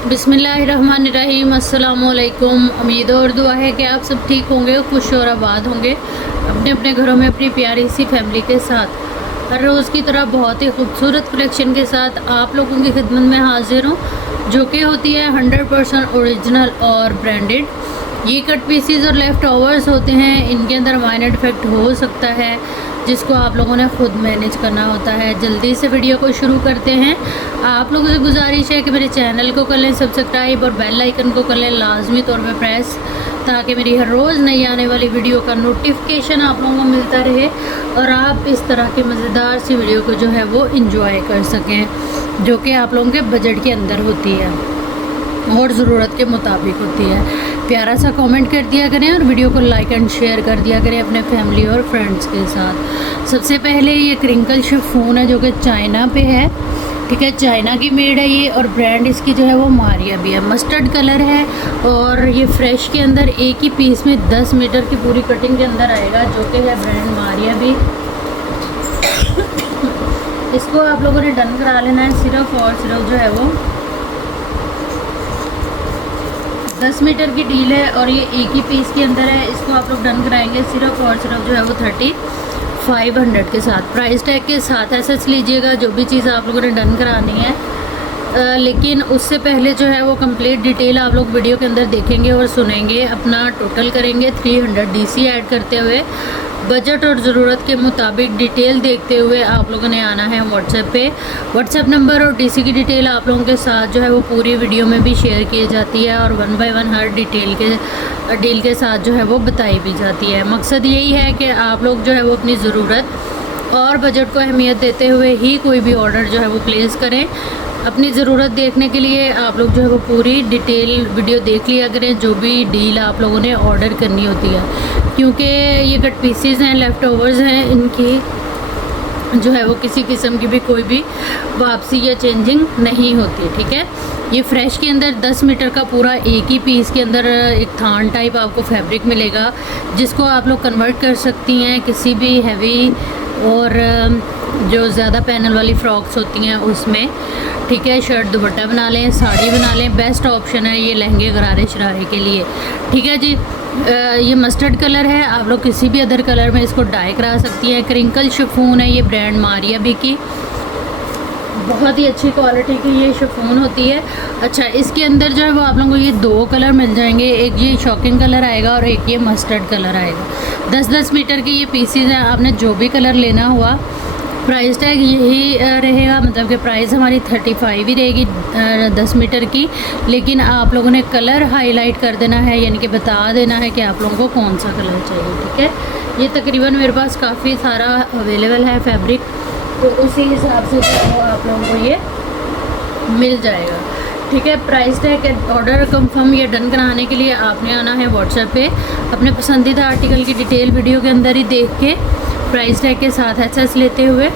बिस्मिल्लाहिर्रहमानिर्रहीम, अस्सलामुअलैकुम। उम्मीद और दुआ है कि आप सब ठीक होंगे, खुश और आबाद होंगे अपने अपने घरों में अपनी प्यारी सी फैमिली के साथ। हर रोज़ की तरह बहुत ही खूबसूरत कलेक्शन के साथ आप लोगों की खिदमत में हाजिर हूँ, जो कि होती है 100% ओरिजिनल और ब्रांडेड। ये कट पीसीज और लेफ़्ट ओवर्स होते हैं, इनके अंदर माइनर डिफेक्ट हो सकता है जिसको आप लोगों ने ख़ुद मैनेज करना होता है। जल्दी से वीडियो को शुरू करते हैं। आप लोगों से गुजारिश है कि मेरे चैनल को कर लें सब्सक्राइब और बेल आइकन को कर लें लाजमी तौर पे प्रेस, ताकि मेरी हर रोज़ नई आने वाली वीडियो का नोटिफिकेशन आप लोगों को मिलता रहे और आप इस तरह की मज़ेदार सी वीडियो को जो है वो इंजॉय कर सकें, जो कि आप लोगों के बजट के अंदर होती है और ज़रूरत के मुताबिक होती है। प्यारा सा कमेंट कर दिया करें और वीडियो को लाइक एंड शेयर कर दिया करें अपने फैमिली और फ्रेंड्स के साथ। सबसे पहले ये क्रिंकल शिफॉन है, जो कि चाइना पे है, ठीक है, चाइना की मेड है ये, और ब्रांड इसकी जो है वो मारिया भी है। मस्टर्ड कलर है और ये फ्रेश के अंदर एक ही पीस में 10 मीटर की पूरी कटिंग के अंदर आएगा, जो कि है ब्रांड मारिया भी। इसको आप लोगों ने डन करा लेना है सिर्फ और सिर्फ जो है वो 10 मीटर की डील है और ये एक ही पीस के अंदर है। इसको आप लोग डन कराएंगे सिर्फ और सिर्फ जो है वो 3500 के साथ, प्राइस टैग के साथ। ऐसा लीजिएगा जो भी चीज़ आप लोगों ने डन करानी है, लेकिन उससे पहले जो है वो कंप्लीट डिटेल आप लोग वीडियो के अंदर देखेंगे और सुनेंगे। अपना टोटल करेंगे 300 डीसी ऐड करते हुए, बजट और ज़रूरत के मुताबिक डिटेल देखते हुए आप लोगों ने आना है व्हाट्सएप पे। व्हाट्सएप नंबर और डीसी की डिटेल आप लोगों के साथ जो है वो पूरी वीडियो में भी शेयर की जाती है और 1 बाय 1 हर डील के साथ जो है वो बताई भी जाती है। मकसद यही है कि आप लोग जो है वो अपनी ज़रूरत और बजट को अहमियत देते हुए ही कोई भी ऑर्डर जो है वो प्लेस करें। अपनी ज़रूरत देखने के लिए आप लोग जो है वो पूरी डिटेल वीडियो देख लिया करें, जो भी डील आप लोगों ने ऑर्डर करनी होती है, क्योंकि ये कट पीसीज हैं, लेफ़्ट ओवर्स हैं, इनकी जो है वो किसी किस्म की भी कोई भी वापसी या चेंजिंग नहीं होती, ठीक है। ये फ्रेश के अंदर 10 मीटर का पूरा एक ही पीस के अंदर एक थान टाइप आपको फैब्रिक मिलेगा, जिसको आप लोग कन्वर्ट कर सकती हैं किसी भी हैवी और जो ज़्यादा पैनल वाली फ्रॉक्स होती हैं उसमें, ठीक है। शर्ट दुपट्टा बना लें, साड़ी बना लें, बेस्ट ऑप्शन है ये लहंगे गरारे शरारे के लिए, ठीक है जी। ये मस्टर्ड कलर है, आप लोग किसी भी अदर कलर में इसको डाई करा सकती हैं। क्रिंकल शिफॉन है ये, ब्रांड मारिया भी की, बहुत ही अच्छी क्वालिटी की ये शिफॉन होती है। अच्छा, इसके अंदर जो है वो आप लोगों को ये 2 कलर मिल जाएंगे, एक ये शॉकिंग कलर आएगा और एक ये मस्टर्ड कलर आएगा। 10-10 मीटर की ये पीसीज हैं, आपने जो भी कलर लेना हुआ। प्राइस टैग यही रहेगा, मतलब कि प्राइस हमारी 35 ही रहेगी 10 मीटर की, लेकिन आप लोगों ने कलर हाईलाइट कर देना है, यानी कि बता देना है कि आप लोगों को कौन सा कलर चाहिए, ठीक है। ये तकरीबन मेरे पास काफ़ी सारा अवेलेबल है फैब्रिक, तो उसी हिसाब से तो आप लोगों को ये मिल जाएगा, ठीक है। प्राइस टैग ऑर्डर कंफर्म या डन कराने के लिए आपने आना है व्हाट्सएप पे, अपने पसंदीदा आर्टिकल की डिटेल वीडियो के अंदर ही देख के प्राइस टैग के साथ एक्सेस लेते हुए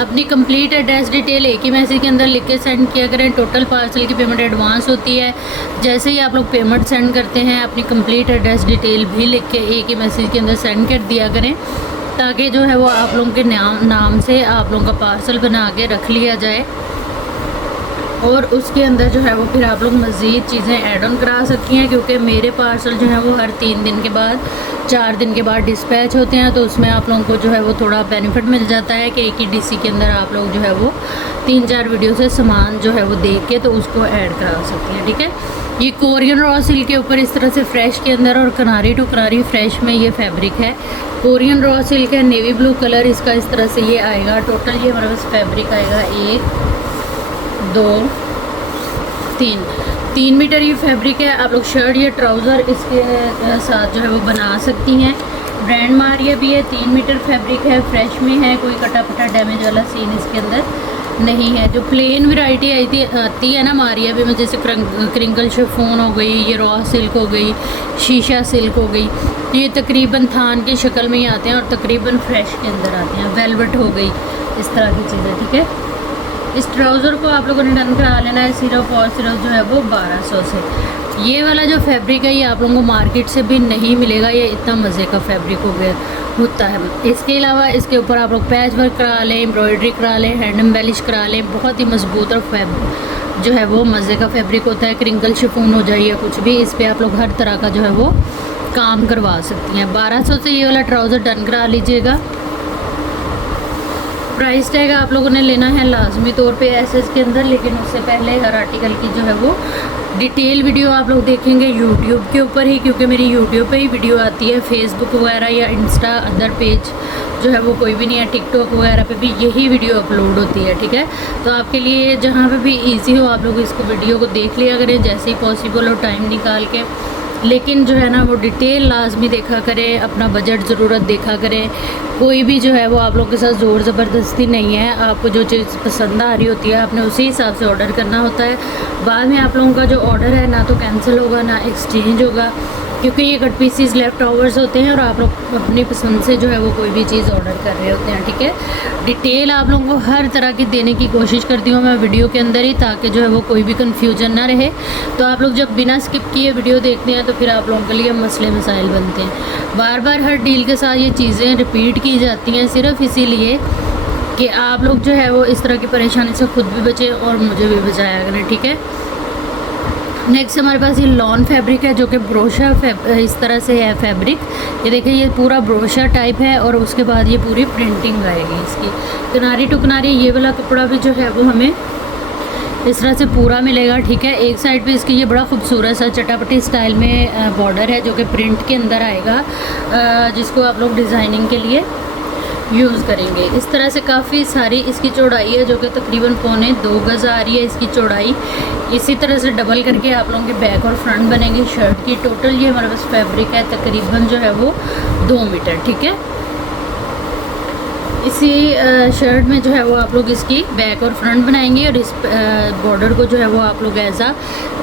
अपनी कंप्लीट एड्रेस डिटेल एक ही मैसेज के अंदर लिख के सेंड किया करें। टोटल पार्सल की पेमेंट एडवांस होती है। जैसे ही आप लोग पेमेंट सेंड करते हैं, अपनी कंप्लीट एड्रेस डिटेल भी लिख के एक ही मैसेज के अंदर सेंड कर दिया करें, ताकि जो है वो आप लोगों के नाम से आप लोगों का पार्सल बना के रख लिया जाए और उसके अंदर जो है वो फिर आप लोग मज़ीद चीज़ें ऐड ऑन करा सकती हैं, क्योंकि मेरे पार्सल जो है वो हर 3 दिन के बाद 4 दिन के बाद डिस्पैच होते हैं, तो उसमें आप लोगों को जो है वो थोड़ा बेनिफिट मिल जाता है कि एक ही डीसी के अंदर आप लोग जो है वो 3-4 वीडियो से सामान जो है वो देख के तो उसको ऐड करा सकती हैं, ठीक है। ये कोरियन रॉ सिल्क के ऊपर इस तरह से फ्रेश के अंदर और किनारी टू किनारी फ्रेश में ये फैब्रिक है। कोरियन रॉ सिल्क है, नेवी ब्लू कलर इसका इस तरह से ये आएगा। टोटल ये हमारे पास फैब्रिक आएगा 1 2 3 मीटर ये फैब्रिक है। आप लोग शर्ट या ट्राउज़र इसके साथ जो है वो बना सकती हैं। ब्रांड मारिया भी है, 3 मीटर फैब्रिक है, फ्रेश में है, कोई कटा पटा डैमेज वाला सीन इसके अंदर नहीं है। जो प्लेन वैरायटी आती है ना मारिया भी में, जैसे क्रिंकल शिफॉन हो गई, ये रॉ सिल्क हो गई, शीशा सिल्क हो गई, ये तकरीबन थान की शक्ल में ही आते हैं और तकरीबन फ्रेश के अंदर आते हैं। वेलवेट हो गई, इस तरह की चीज़ें, ठीक है। इस ट्राउज़र को आप लोगों ने डन करा लेना है सिर्फ और सिर्फ जो है वो 1200 से। ये वाला जो फैब्रिक है ये आप लोगों को मार्केट से भी नहीं मिलेगा, ये इतना मज़े का फैब्रिक हो गया होता है। इसके अलावा इसके ऊपर आप लोग पैच वर्क करा लें, एम्ब्रॉयडरी करा लें, हैंड एम्बेलिश करा लें, बहुत ही मजबूत और जो है वो मज़े का फैब्रिक होता है। क्रिंकल शिफॉन हो जाए या कुछ भी, इस पर आप लोग हर तरह का जो है वो काम करवा सकती हैं। 1200 से ये वाला ट्राउज़र डन करा लीजिएगा। प्राइस टैग आप लोगों ने लेना है लाजमी तौर पे एसएस के अंदर, लेकिन उससे पहले हर आर्टिकल की जो है वो डिटेल वीडियो आप लोग देखेंगे यूट्यूब के ऊपर ही, क्योंकि मेरी यूट्यूब पे ही वीडियो आती है। फेसबुक वगैरह या इंस्टा अदर पेज जो है वो कोई भी नहीं है। टिकटॉक वगैरह पे भी यही वीडियो अपलोड होती है, ठीक है। तो आपके लिए जहाँ पे भी इजी हो आप लोग इसको वीडियो को देख लिया करें जैसे ही पॉसिबल हो टाइम निकाल के, लेकिन जो है ना वो डिटेल लाजमी देखा करें, अपना बजट ज़रूरत देखा करें। कोई भी जो है वो आप लोग के साथ ज़ोर ज़बरदस्ती नहीं है। आपको जो चीज़ पसंद आ रही होती है आपने उसी हिसाब से ऑर्डर करना होता है। बाद में आप लोगों का जो ऑर्डर है ना तो कैंसिल होगा ना एक्सचेंज होगा, क्योंकि ये कट पीसीज लेफ्ट ओवर्स होते हैं और आप लोग अपनी पसंद से जो है वो कोई भी चीज़ ऑर्डर कर रहे होते हैं, ठीक है। डिटेल आप लोगों को हर तरह की देने की कोशिश करती हूँ मैं वीडियो के अंदर ही, ताकि जो है वो कोई भी कन्फ्यूजन ना रहे। तो आप लोग जब बिना स्किप किए वीडियो देखते हैं तो फिर आप लोगों के लिए मसले मसाइल बनते हैं। बार बार हर डील के साथ ये चीज़ें रिपीट की जाती हैं सिर्फ इसीलिए कि आप लोग जो है वो इस तरह की परेशानी से खुद भी बचें और मुझे भी बचाया करें, ठीक है। नेक्स्ट हमारे पास ये लॉन फैब्रिक है जो कि ब्रोशा इस तरह से है फैब्रिक। ये देखिए ये पूरा ब्रोशा टाइप है और उसके बाद ये पूरी प्रिंटिंग आएगी इसकी किनारी टू किनारी। ये वाला कपड़ा भी जो है वो हमें इस तरह से पूरा मिलेगा, ठीक है। एक साइड पे इसकी ये बड़ा खूबसूरत सा चटापटी स्टाइल में बॉर्डर है जो कि प्रिंट के अंदर आएगा, जिसको आप लोग डिज़ाइनिंग के लिए यूज़ करेंगे। इस तरह से काफ़ी सारी इसकी चौड़ाई है जो कि तकरीबन 2.25 गज़ आ रही है इसकी चौड़ाई। इसी तरह से डबल करके आप लोगों के बैक और फ्रंट बनेंगे शर्ट की। टोटल ये हमारे पास फैब्रिक है तकरीबन जो है वो 2 मीटर, ठीक है। इसी शर्ट में जो है वो आप लोग इसकी बैक और फ्रंट बनाएंगे और इस बॉर्डर को जो है वो आप लोग एज आ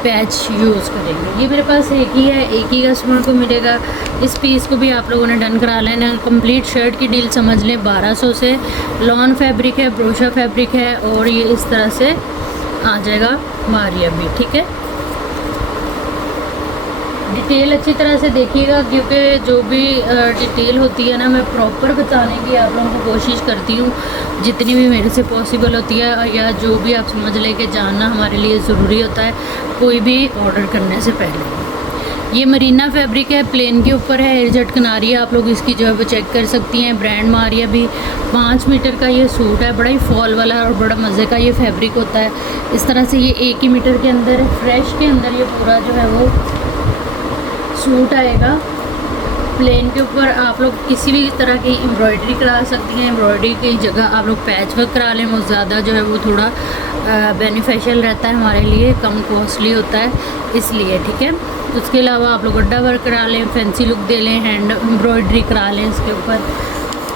पैच यूज़ करेंगे। ये मेरे पास एक ही है, एक ही कस्टमर को मिलेगा। इस पीस को भी आप लोगों ने डन करा लेना। कंप्लीट शर्ट की डील समझ लें 1200 से। लॉन फैब्रिक है, ब्रोशा फैब्रिक है और ये इस तरह से आ जाएगा मारिया भी, ठीक है। डिटेल अच्छी तरह से देखिएगा, क्योंकि जो भी डिटेल होती है ना मैं प्रॉपर बताने की आप लोगों को कोशिश करती हूँ जितनी भी मेरे से पॉसिबल होती है, या जो भी आप समझ लें कि जानना हमारे लिए ज़रूरी होता है कोई भी ऑर्डर करने से पहले। ये मरीना फैब्रिक है, प्लेन के ऊपर है, एयरजेट किनारी है। आप लोग इसकी जो है वो चेक कर सकती हैं। ब्रांड मारिया भी 5 मीटर का ये सूट है, बड़ा ही फॉल वाला और बड़ा मज़े का ये फैब्रिक होता है। इस तरह से ये 1 ही मीटर के अंदर फ्रेश के अंदर ये पूरा जो है वो सूट आएगा। प्लेन के ऊपर आप लोग किसी भी तरह की एम्ब्रॉयडरी करा सकती हैं। एम्ब्रॉयडरी की जगह आप लोग पैच वर्क करा लें, वो ज़्यादा जो है वो थोड़ा बेनिफिशियल रहता है हमारे लिए, कम कॉस्टली होता है इसलिए, ठीक है। उसके अलावा आप लोग गड्ढा वर्क करा लें, फैंसी लुक दे लें, हैंड एम्ब्रॉयडरी करा लें इसके ऊपर।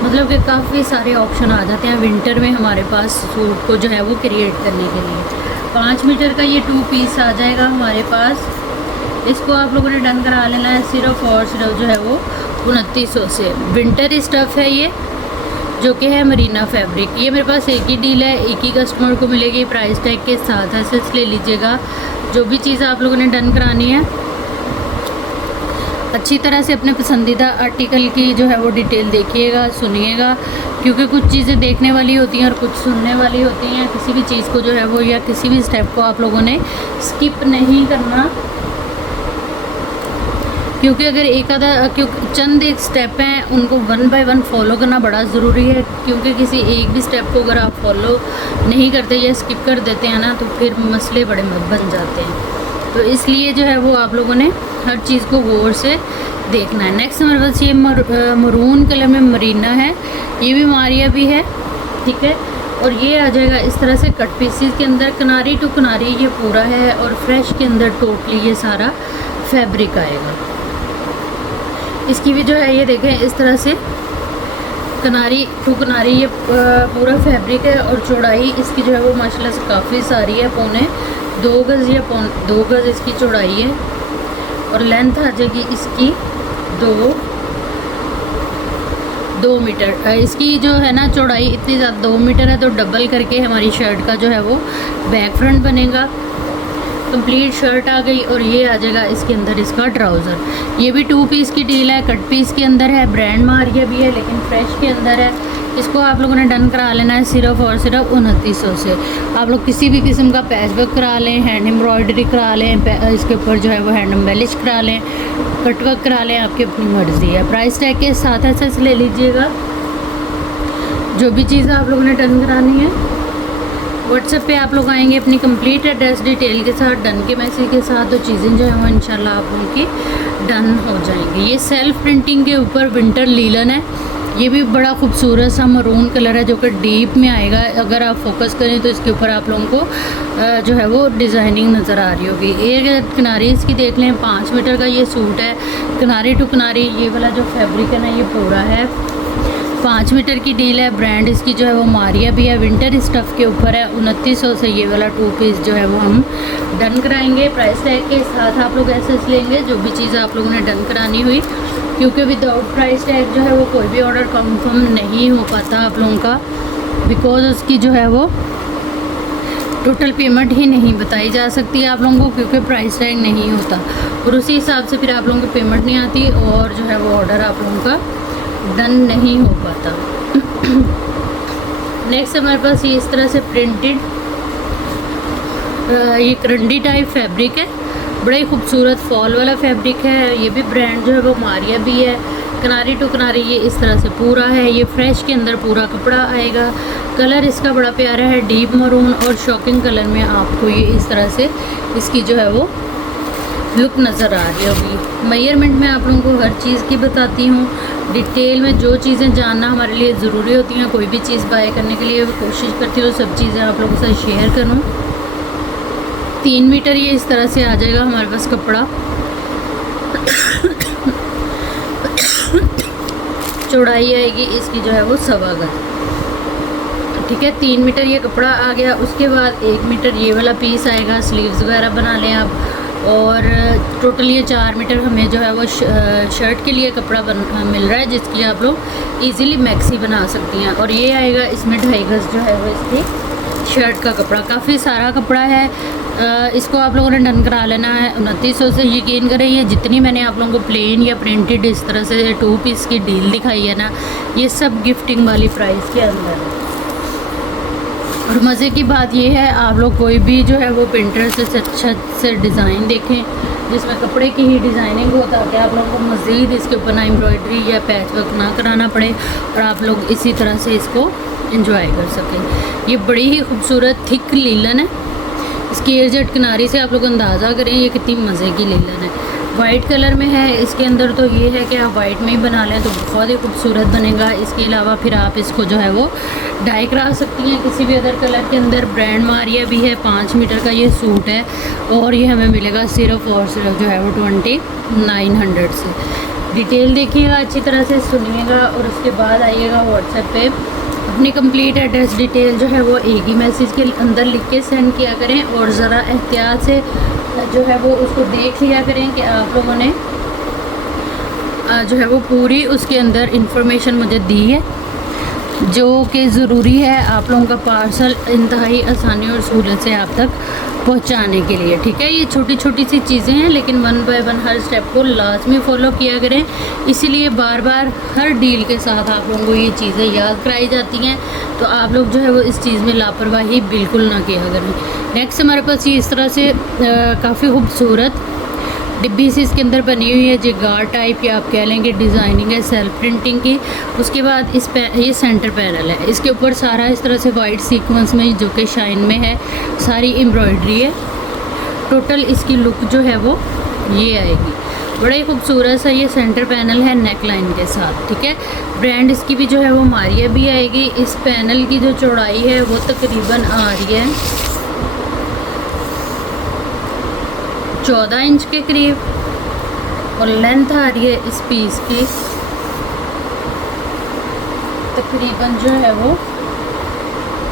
मतलब कि काफ़ी सारे ऑप्शन आ जाते हैं विंटर में हमारे पास सूट को जो है वो क्रिएट करने के लिए। 5 मीटर का ये 2 पीस आ जाएगा हमारे पास। इसको आप लोगों ने डन करा लेना है सिर्फ और सिर्फ जो है वो 2900 से। विंटर स्टफ़ है ये जो कि है मरीना फैब्रिक। ये मेरे पास एक ही डील है, एक ही कस्टमर को मिलेगी प्राइस टैग के साथ। ऐसे ले लीजिएगा। जो भी चीज़ आप लोगों ने डन करानी है अच्छी तरह से अपने पसंदीदा आर्टिकल की जो है वो डिटेल देखिएगा, सुनिएगा, क्योंकि कुछ चीज़ें देखने वाली होती हैं और कुछ सुनने वाली होती हैं। किसी भी चीज़ को जो है वो या किसी भी स्टेप को आप लोगों ने स्किप नहीं करना, क्योंकि अगर एक आधा चंद एक स्टेप हैं उनको 1 बाय 1 फॉलो करना बड़ा ज़रूरी है। क्योंकि किसी एक भी स्टेप को अगर आप फॉलो नहीं करते या स्किप कर देते हैं ना तो फिर मसले बड़े बन जाते हैं। तो इसलिए जो है वो आप लोगों ने हर चीज़ को गौर से देखना है। नेक्स्ट हमारे पास ये मरून कलर में मरीना है, ये भी मारिया भी है, ठीक है। और ये आ जाएगा इस तरह से कट पीसीज के अंदर, किनारी टू किनारी ये पूरा है और फ्रेश के अंदर टोटली ये सारा फैब्रिक आएगा। इसकी भी जो है ये देखें इस तरह से किनारी टू किनारी ये पूरा फैब्रिक है और चौड़ाई इसकी जो है वो माशाल्लाह से काफ़ी सारी है। 2.25 गज़ या 2 गज़ इसकी चौड़ाई है और लेंथ आ जाएगी इसकी 2 मीटर। इसकी जो है ना चौड़ाई इतनी ज़्यादा 2 मीटर है, तो डबल करके हमारी शर्ट का जो है वो बैक फ्रंट बनेगा। कंप्लीट शर्ट आ गई और ये आ जाएगा इसके अंदर इसका ट्राउज़र। ये भी 2 पीस की डील है, कट पीस के अंदर है, ब्रांड मारिया भी है लेकिन फ्रेश के अंदर है। इसको आप लोगों ने डन करा लेना है सिर्फ और सिर्फ 2900 से। आप लोग किसी भी किस्म का पैच वर्क करा लें, हैंड एम्ब्रॉयडरी करा लें, इसके ऊपर जो है वो हैंड एम्बेलिश करा लें, कट वर्क करा लें, आपकी अपनी मर्ज़ी है। प्राइस टैग के साथ ऐसे ले लीजिएगा। जो भी चीज़ आप लोगों ने डन करानी है व्हाट्सएप पे आप लोग आएंगे अपनी कंप्लीट एड्रेस डिटेल के साथ, डन के मैसेज के साथ, तो चीज़ें जो है वो इंशाल्लाह आप लोगों की डन हो जाएंगी। ये सेल्फ प्रिंटिंग के ऊपर विंटर लीलन है। ये भी बड़ा खूबसूरत सा मरून कलर है जो कि डीप में आएगा। अगर आप फोकस करें तो इसके ऊपर आप लोगों को जो है वो डिज़ाइनिंग नज़र आ रही होगी। एक किनारी इसकी देख लें, 5 मीटर का ये सूट है, किनारी टू किनारी। ये वाला जो फैब्रिक है ना ये पूरा है, 5 मीटर की डील है। ब्रांड इसकी जो है वो मारिया भी है, विंटर स्टफ़ के ऊपर है। 2900 से ये वाला 2 पीस जो है वो हम डन कराएंगे। प्राइस टैग के साथ आप लोग ऐसे लेंगे जो भी चीज़ आप लोगों ने डन करानी हुई, क्योंकि विदाउट प्राइस टैग जो है वो कोई भी ऑर्डर कंफर्म नहीं हो पाता आप लोगों का, बिकॉज उसकी जो है वो टोटल पेमेंट ही नहीं बताई जा सकती है आप लोगों को, क्योंकि प्राइस टैग नहीं होता और उसी हिसाब से फिर आप लोगों को पेमेंट नहीं आती और जो है वो ऑर्डर आप लोगों का डन नहीं हो पाता। नेक्स्ट हमारे पास ये इस तरह से प्रिंटेड ये करंडी टाइप फैब्रिक है, बड़ा ही खूबसूरत फॉल वाला फैब्रिक है। ये भी ब्रांड जो है वो मारिया भी है। किनारी टू किनारी ये इस तरह से पूरा है। ये फ्रेश के अंदर पूरा कपड़ा आएगा। कलर इसका बड़ा प्यारा है, डीप मरून और शॉकिंग कलर में आपको ये इस तरह से इसकी जो है वो लुक नज़र आ रही होगी। मेजरमेंट में आप लोगों को हर चीज़ की बताती हूँ, डिटेल में जो चीज़ें जानना हमारे लिए ज़रूरी होती हैं। कोई भी चीज़ बाय करने के लिए कोशिश करती हूँ सब चीज़ें आप लोगों के साथ शेयर करूँ। 3 मीटर ये इस तरह से आ जाएगा हमारे पास कपड़ा। चौड़ाई आएगी इसकी जो है वो 1.25 गज, ठीक है। 3 मीटर ये कपड़ा आ गया। उसके बाद 1 मीटर ये वाला पीस आएगा, स्लीव्स वगैरह बना लें आप। और टोटल ये 4 मीटर हमें जो है वो शर्ट के लिए कपड़ा मिल रहा है, जिसकी आप लोग इजीली मैक्सी बना सकती हैं। और ये आएगा इसमें 2.5 गज जो है वो इसकी शर्ट का कपड़ा। काफ़ी सारा कपड़ा है, इसको आप लोगों ने डन करा लेना है 2900 से। यकीन करें ये जितनी मैंने आप लोगों को प्लेन या प्रिंटेड इस तरह से 2 पीस की डील दिखाई है ना, ये सब गिफ्टिंग वाली प्राइस के अंदर है। और मज़े की बात ये है, आप लोग कोई भी जो है वो पिंटरेस्ट से अच्छा से डिज़ाइन देखें जिसमें कपड़े की ही डिज़ाइनिंग हो, ताकि आप लोगों को मज़ीद इसके ऊपर ना एम्ब्रॉयडरी या पैच वर्क ना कराना पड़े और आप लोग इसी तरह से इसको एंजॉय कर सकें। ये बड़ी ही खूबसूरत थिक लीलन है। इसकी एजेड किनारी से आप लोग अंदाज़ा करें ये कितनी मज़े की लीलन है। वाइट कलर में है इसके अंदर, तो ये है कि आप वाइट में ही बना लें तो बहुत ही खूबसूरत बनेगा। इसके अलावा फिर आप इसको जो है वो डाई करा सकती हैं किसी भी अदर कलर के अंदर। ब्रांड मारिया भी है, 5 मीटर का ये सूट है और ये हमें मिलेगा सिर्फ और सिर्फ जो है वो 2900 से। डिटेल देखिएगा, अच्छी तरह से सुनिएगा और उसके बाद आइएगा व्हाट्सएप पे। अपनी कंप्लीट एड्रेस डिटेल जो है वो एक ही मैसेज के अंदर लिख के सेंड किया करें और ज़रा एहतियात से जो है वो उसको देख लिया करें कि आप लोगों ने जो है वो पूरी उसके अंदर इंफॉर्मेशन मुझे दी है जो कि ज़रूरी है आप लोगों का पार्सल इंतहाई आसानी और सहूलत से आप तक पहुंचाने के लिए, ठीक है। ये छोटी छोटी सी चीज़ें हैं लेकिन 1 बाय 1 हर स्टेप को लाजमी फॉलो किया करें। इसीलिए बार बार हर डील के साथ आप लोगों को ये चीज़ें याद कराई जाती हैं, तो आप लोग जो है वो इस चीज़ में लापरवाही बिल्कुल ना किया करें। नेक्स्ट हमारे पास ये इस तरह से काफ़ी खूबसूरत डिब्बी सी इसके अंदर बनी हुई है, जिगार टाइप या आप कह लेंगे डिज़ाइनिंग है सेल्फ प्रिंटिंग की। उसके बाद ये सेंटर पैनल है, इसके ऊपर सारा इस तरह से वाइट सीक्वेंस में जो कि शाइन में है सारी एम्ब्रॉयडरी है। टोटल इसकी लुक जो है वो ये आएगी। बड़ा ही खूबसूरत सा ये सेंटर पैनल है नेक लाइन के साथ, ठीक है। ब्रांड इसकी भी जो है वो मारिया भी आएगी। इस पैनल की जो चौड़ाई है वो तकरीबन आ रही है 14 इंच के करीब और लेंथ आ रही है इस पीस की तकरीबन जो है वो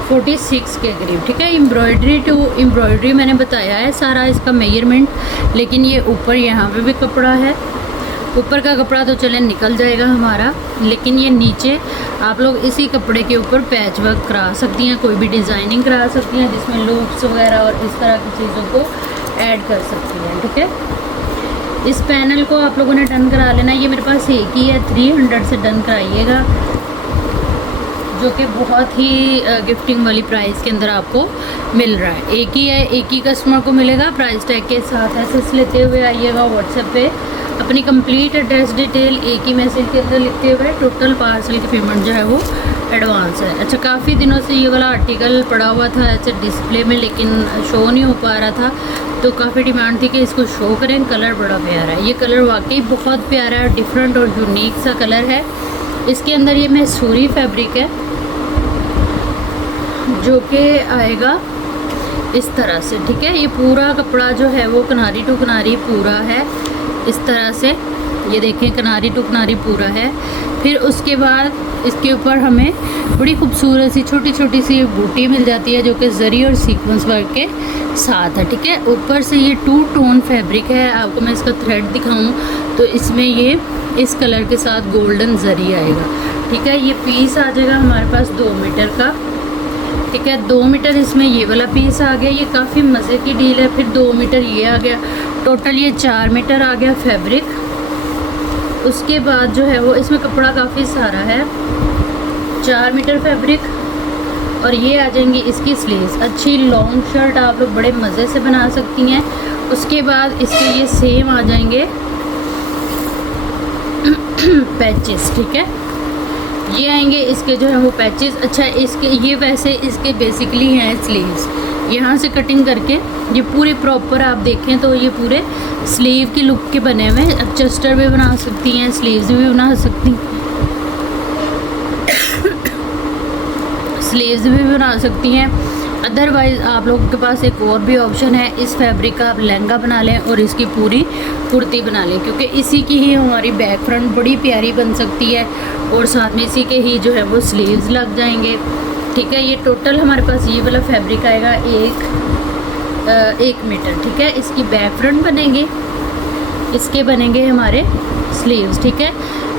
46 के करीब, ठीक है। एम्ब्रॉयडरी टू एम्ब्रॉयडरी मैंने बताया है सारा इसका मेजरमेंट, लेकिन ये ऊपर यहाँ पे भी कपड़ा है। ऊपर का कपड़ा तो चले निकल जाएगा हमारा, लेकिन ये नीचे आप लोग इसी कपड़े के ऊपर पैच वर्क करा सकती हैं, कोई भी डिज़ाइनिंग करा सकती हैं जिसमें लूप्स वगैरह और इस तरह की चीज़ों को ऐड कर सकती हैं। ठीक है, इस पैनल को आप लोगों ने डन करा लेना। ये मेरे पास एक ही है, 300 से डन कराइएगा, जो कि बहुत ही गिफ्टिंग वाली प्राइस के अंदर आपको मिल रहा है। एक ही है, एक ही कस्टमर को मिलेगा प्राइस टैग के साथ। एसेस लेते हुए आइएगा व्हाट्सएप पे, अपनी कंप्लीट एड्रेस डिटेल एक ही मैसेज के अंदर लिखते हुए टोटल पार्सल की पेमेंट जो है वो एडवांस है। अच्छा, काफ़ी दिनों से ये वाला आर्टिकल पड़ा हुआ था ऐसे डिस्प्ले में, लेकिन शो नहीं हो पा रहा था, तो काफ़ी डिमांड थी कि इसको शो करें। कलर बड़ा प्यारा है, ये कलर वाकई बहुत प्यारा है, डिफरेंट और यूनिक सा कलर है। इसके अंदर ये मैसूरी फैब्रिक है, जो कि आएगा इस तरह से। ठीक है, ये पूरा कपड़ा जो है वो किनारी टू किनारी पूरा है इस तरह से। ये देखें, किनारी टू किनारी पूरा है। फिर उसके बाद इसके ऊपर हमें बड़ी खूबसूरत सी छोटी छोटी सी बूटी मिल जाती है, जो कि जरी और सीक्वेंस वर्क के साथ है। ठीक है, ऊपर से ये 2 टोन फैब्रिक है। आपको मैं इसका थ्रेड दिखाऊं तो इसमें ये इस कलर के साथ गोल्डन जरी आएगा। ठीक है, ये पीस आ जाएगा हमारे पास 2 मीटर का। ठीक है, 2 मीटर इसमें ये वाला पीस आ गया, ये काफ़ी मज़े की डील है। फिर 2 मीटर ये आ गया, टोटल ये 4 मीटर आ गया फैब्रिक। उसके बाद जो है वो इसमें कपड़ा काफ़ी सारा है, 4 मीटर फैब्रिक। और ये आ जाएंगी इसकी स्लीव्स। अच्छी लॉन्ग शर्ट आप लोग बड़े मज़े से बना सकती हैं। उसके बाद इसके ये सेम आ जाएंगे पैचेस। ठीक है, ये आएंगे इसके जो है वो पैचेस। अच्छा, इसके ये वैसे इसके बेसिकली हैं स्लीव्स, यहाँ से कटिंग करके ये पूरे प्रॉपर आप देखें तो ये पूरे स्लीव की लुक के बने हुए हैं। अब चस्टर भी बना सकती हैं, स्लीव्स भी बना सकती हैं, स्लीव्स भी बना सकती हैं। अदरवाइज़ आप लोगों के पास एक और भी ऑप्शन है, इस फैब्रिक का आप लहंगा बना लें और इसकी पूरी कुर्ती बना लें, क्योंकि इसी की ही हमारी बैक फ्रंट बड़ी प्यारी बन सकती है और साथ में इसी के ही जो है वो स्लीव्स लग जाएंगे। ठीक है, ये टोटल हमारे पास ये वाला फैब्रिक आएगा 1 मीटर। ठीक है, इसकी बैक फ्रंट बनेगी, इसके बनेंगे हमारे स्लीव्स। ठीक है,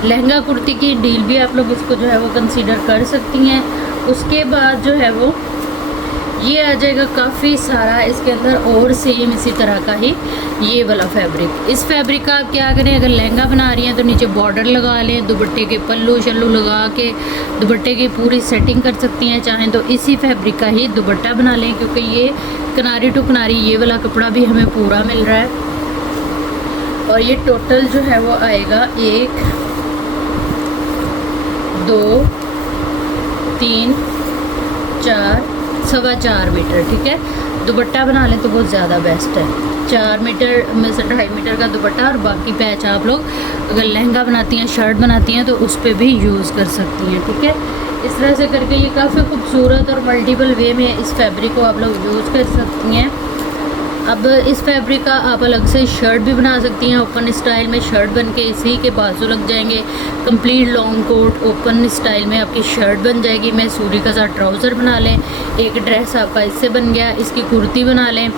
लहंगा कुर्ती की डील भी आप लोग इसको जो है वो कंसीडर कर सकती हैं। उसके बाद जो है वो ये आ जाएगा काफ़ी सारा इसके अंदर और सेम इसी तरह का ही ये वाला फैब्रिक। इस फैब्रिक का आप क्या करें, अगर लहंगा बना रही हैं तो नीचे बॉर्डर लगा लें, दुपट्टे के पल्लू शल्लू लगा के दुपट्टे की पूरी सेटिंग कर सकती हैं। चाहें तो इसी फैब्रिक का ही दुपट्टा बना लें, क्योंकि ये किनारी टू किनारी ये वाला कपड़ा भी हमें पूरा मिल रहा है। और ये टोटल जो है वो आएगा 1 2 3 4 4.25 मीटर। ठीक है, दुपट्टा बना लें तो बहुत ज़्यादा बेस्ट है। 4 मीटर में से 2.5 मीटर का दुपट्टा, और बाकी पैच आप लोग अगर लहंगा बनाती हैं, शर्ट बनाती हैं तो उस पर भी यूज़ कर सकती हैं। ठीक है, इस तरह से करके ये काफ़ी खूबसूरत और मल्टीपल वे में इस फैब्रिक को आप लोग यूज़ कर सकती हैं। अब इस फैब्रिक का आप अलग से शर्ट भी बना सकती हैं, ओपन स्टाइल में शर्ट बन के इसी के बाजू लग जाएंगे। Complete long coat open style में आपकी शर्ट बन जाएगी। मैसूरी का साथ ट्राउज़र बना लें, एक ड्रेस आपका इससे बन गया, इसकी कुर्ती बना लें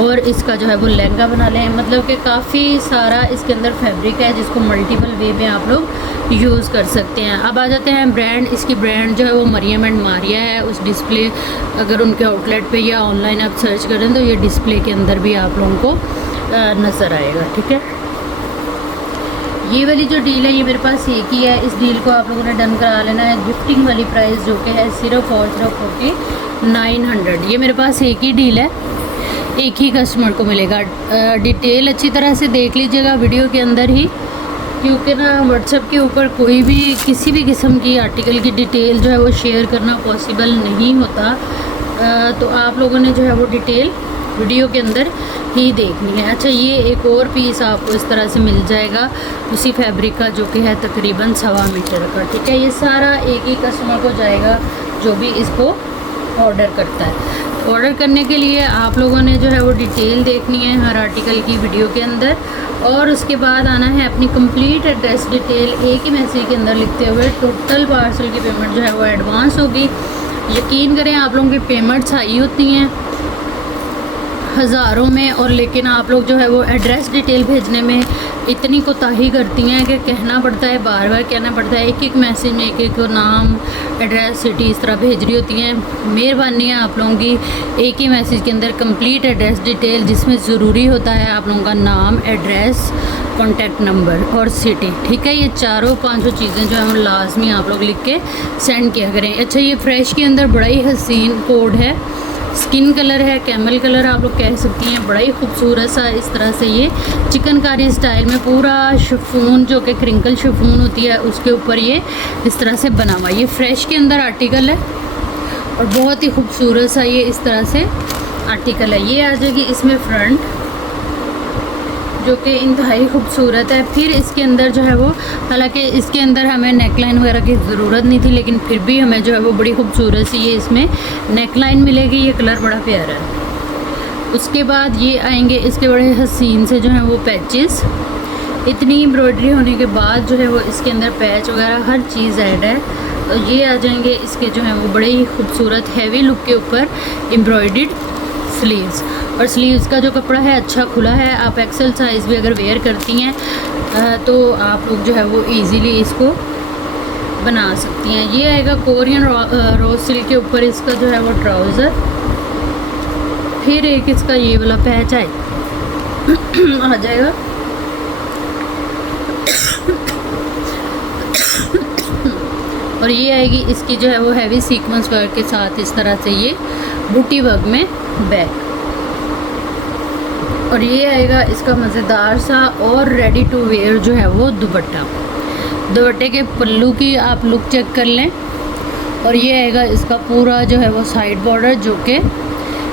और इसका जो है वो लहंगा बना लें। मतलब कि काफ़ी सारा इसके अंदर फैब्रिक है जिसको मल्टीपल वे में आप लोग यूज़ कर सकते हैं। अब आ जाते हैं ब्रांड। इसकी ब्रांड जो है वो मरियम एंड मारिया है। उस डिस्प्ले अगर उनके आउटलेट पे या ऑनलाइन आप सर्च करें तो ये डिस्प्ले के अंदर भी आप लोगों को नज़र आएगा। ठीक है, ये वाली जो डील है ये मेरे पास एक ही है। इस डील को आप लोगों ने डन करा लेना है। गिफ्टिंग वाली प्राइस जो कि है सिर्फ और सिर्फ 900। ये मेरे पास एक ही डील है, एक ही कस्टमर को मिलेगा। डिटेल अच्छी तरह से देख लीजिएगा वीडियो के अंदर ही, क्योंकि ना व्हाट्सएप के ऊपर कोई भी किसी भी किस्म की आर्टिकल की डिटेल जो है वो शेयर करना पॉसिबल नहीं होता। तो आप लोगों ने जो है वो डिटेल वीडियो के अंदर ही देखनी है। अच्छा, ये एक और पीस आपको इस तरह से मिल जाएगा उसी फैब्रिक का, जो कि है तकरीबन 1.25 मीटर का। ठीक है, ये सारा एक ही कस्टमर को जाएगा जो भी इसको ऑर्डर करता है। ऑर्डर करने के लिए आप लोगों ने जो है वो डिटेल देखनी है हर आर्टिकल की वीडियो के अंदर, और उसके बाद आना है अपनी कंप्लीट एड्रेस डिटेल एक ही मैसेज के अंदर लिखते हुए। टोटल पार्सल की पेमेंट जो है वो एडवांस होगी। यकीन करें आप लोगों की पेमेंट्स हाई होती हैं, हज़ारों में, और लेकिन आप लोग जो है वो एड्रेस डिटेल भेजने में इतनी कोताही करती हैं कि कहना पड़ता है, बार बार कहना पड़ता है, एक एक मैसेज में एक एक नाम, एड्रेस, सिटी इस तरह भेज रही होती हैं। मेहरबानी है आप लोगों की एक ही मैसेज के अंदर कंप्लीट एड्रेस डिटेल, जिसमें ज़रूरी होता है आप लोगों का नाम, एड्रेस, कॉन्टैक्ट नंबर और सिटी, ठीक है। ये चारों पांचों चीज़ें जो है वो लाजमी आप लोग लिख के सेंड किया करें। अच्छा, ये फ्रेश के अंदर बड़ा ही हसीन कोड है, स्किन कलर है, कैमल कलर आप लोग कह सकती हैं, बड़ा ही खूबसूरत सा इस तरह से ये चिकनकारी स्टाइल में पूरा शिफॉन, जो कि क्रिंकल शिफॉन होती है, उसके ऊपर ये इस तरह से बना हुआ। ये फ्रेश के अंदर आर्टिकल है और बहुत ही खूबसूरत सा ये इस तरह से आर्टिकल है। ये आ जाएगी इसमें फ्रंट, जो कि इंतहाई खूबसूरत है। फिर इसके अंदर जो है वो, हालांकि इसके अंदर हमें नेकलाइन वगैरह की ज़रूरत नहीं थी, लेकिन फिर भी हमें जो है वो बड़ी खूबसूरत सी ये इसमें नेकलाइन मिलेगी। ये कलर बड़ा प्यारा है। उसके बाद ये आएंगे इसके बड़े हसीन से जो है वो पैचेस। इतनी एम्ब्रॉयडरी होने के बाद जो है वो इसके अंदर पैच वगैरह हर चीज़ ऐड है। तो ये आ जाएंगे इसके जो है वो बड़े ही खूबसूरत हैवी लुक के ऊपर एम्ब्रॉयडर्ड स्लीव्स। और स्लीव्स का जो कपड़ा है अच्छा खुला है, आप एक्सेल साइज़ भी अगर वेयर करती हैं तो आप लोग जो है वो इजीली इसको बना सकती हैं। ये आएगा कोरियन रोज सिल्क के ऊपर इसका जो है वो ट्राउज़र। फिर एक इसका ये वाला पैच आ जाएगा। और ये आएगी इसकी जो है वो हैवी सीक्वेंस वर्क के साथ इस तरह से ये बूटी वर्क में बैक। और ये आएगा इसका मज़ेदार सा और रेडी टू वेयर जो है वो दुपट्टा। दुपट्टे के पल्लू की आप लुक चेक कर लें। और ये आएगा इसका पूरा जो है वो साइड बॉर्डर, जो कि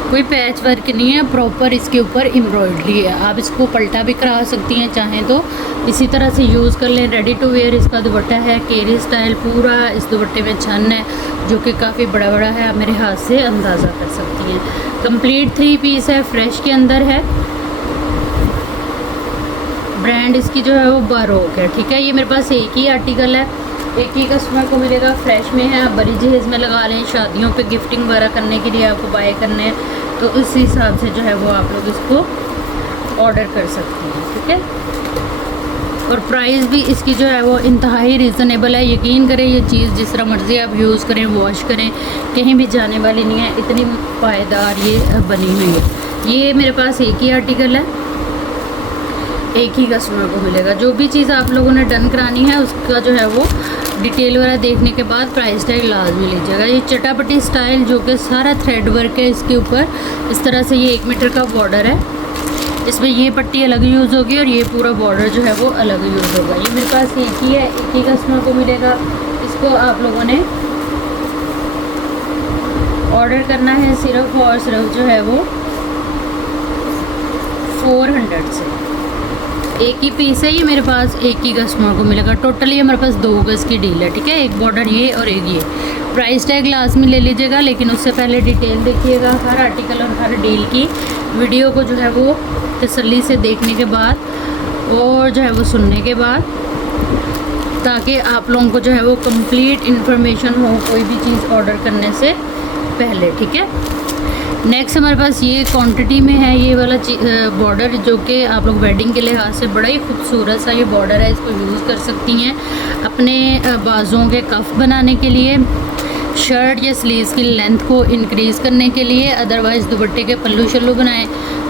कोई पैच वर्क नहीं है, प्रॉपर इसके ऊपर एम्ब्रॉयडरी है। आप इसको पलटा भी करा सकती हैं चाहें तो, इसी तरह से यूज़ कर लें। रेडी टू वेयर इसका दुपट्टा है, केरी स्टाइल पूरा इस दुपट्टे में छन है, जो कि काफ़ी बड़ा बड़ा है, आप मेरे हाथ से अंदाज़ा कर सकती हैं। कंप्लीट 3 पीस है, फ्रेश के अंदर है। ब्रांड इसकी जो है वो बारोक है, ठीक है। ये मेरे पास एक ही आर्टिकल है, एक ही कस्टमर को मिलेगा, फ्रेश में है। आप बड़ी जहेज़ में लगा लें, शादियों पे गिफ्टिंग वगैरह करने के लिए आपको बाय करने हैं, तो उस हिसाब से जो है वो आप लोग इसको ऑर्डर कर सकते हैं, ठीक है। और प्राइस भी इसकी जो है वो इंतहाई रीज़नेबल है। यकीन करें, ये चीज़ जिस तरह मर्ज़ी आप यूज़ करें, वॉश करें, कहीं भी जाने वाली नहीं है, इतनी पायदार ये बनी हुई है। ये मेरे पास एक ही आर्टिकल है, एक ही कस्टमर को मिलेगा। जो भी चीज़ आप लोगों ने डन करानी है उसका जो है वो डिटेल वगैरह देखने के बाद प्राइस टैग लाजमी लीजिएगा। ये चटापटी स्टाइल, जो कि सारा थ्रेड वर्क है इसके ऊपर, इस तरह से ये 1 मीटर का बॉर्डर है। इसमें ये पट्टी अलग यूज़ होगी और ये पूरा बॉर्डर जो है वो अलग यूज़ होगा। ये मेरे पास एक ही है, एक ही कस्टमर को मिलेगा। इसको आप लोगों ने ऑर्डर करना है सिर्फ और सिर्फ जो है वो 400 से। एक ही पीस है ये मेरे पास, एक ही कस्टमर को मिलेगा। टोटली हमारे पास 2 गज़ की डील है, ठीक है। एक बॉर्डर ये और एक ये। प्राइस टैग लाजमी ले लीजिएगा, लेकिन उससे पहले डिटेल देखिएगा हर आर्टिकल और हर डील की। वीडियो को जो है वो तसल्ली से देखने के बाद और जो है वो सुनने के बाद, ताकि आप लोगों को जो है वो कंप्लीट इन्फॉर्मेशन हो कोई भी चीज़ ऑर्डर करने से पहले, ठीक है। नेक्स्ट हमारे पास ये क्वांटिटी में है ये वाला बॉर्डर, जो कि आप लोग वेडिंग के लिहाज से बड़ा ही खूबसूरत सा ये बॉर्डर है। इसको यूज़ कर सकती हैं अपने बाजुओं के कफ बनाने के लिए, शर्ट या स्लीव्स की लेंथ को इंक्रीज़ करने के लिए, अदरवाइज़ दुपट्टे के पल्लू शल्लू बनाएं,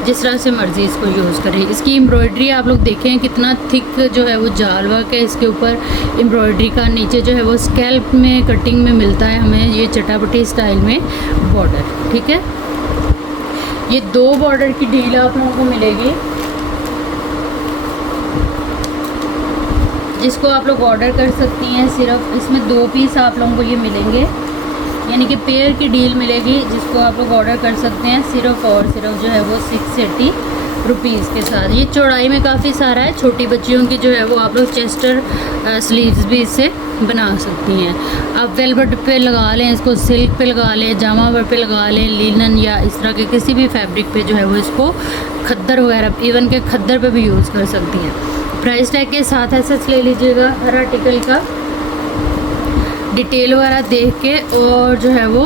जिस तरह से मर्ज़ी इसको यूज़ करें। इसकी एम्ब्रॉयडरी आप लोग देखें कितना थिक जो है वो जाल वर्क है इसके ऊपर एम्ब्रॉयडरी का। नीचे जो है वो स्कैल्प में कटिंग में मिलता है हमें ये चटापटी स्टाइल में बॉर्डर, ठीक है। ये 2 बॉर्डर की डील आप लोगों को मिलेगी, जिसको आप लोग ऑर्डर कर सकती हैं। सिर्फ इसमें 2 पीस आप लोगों को ये मिलेंगे, यानी कि पेयर की डील मिलेगी, जिसको आप लोग ऑर्डर कर सकते हैं सिर्फ और सिर्फ जो है वो 680 रुपीज़ के साथ। ये चौड़ाई में काफ़ी सारा है, छोटी बच्चियों की जो है वो आप लोग चेस्टर स्लीव्स भी इससे बना सकती हैं। आप वेलवेट पे लगा लें इसको, सिल्क पे लगा लें, जामा पे लगा लें, लिनन या इस तरह के किसी भी फैब्रिक पे जो है वो इसको खद्दर वगैरह, इवन के खद्दर पे भी यूज़ कर सकती हैं। प्राइस टैग के साथ ऐसे ले लीजिएगा हर आर्टिकल का, डिटेल वगैरह देख के, और जो है वो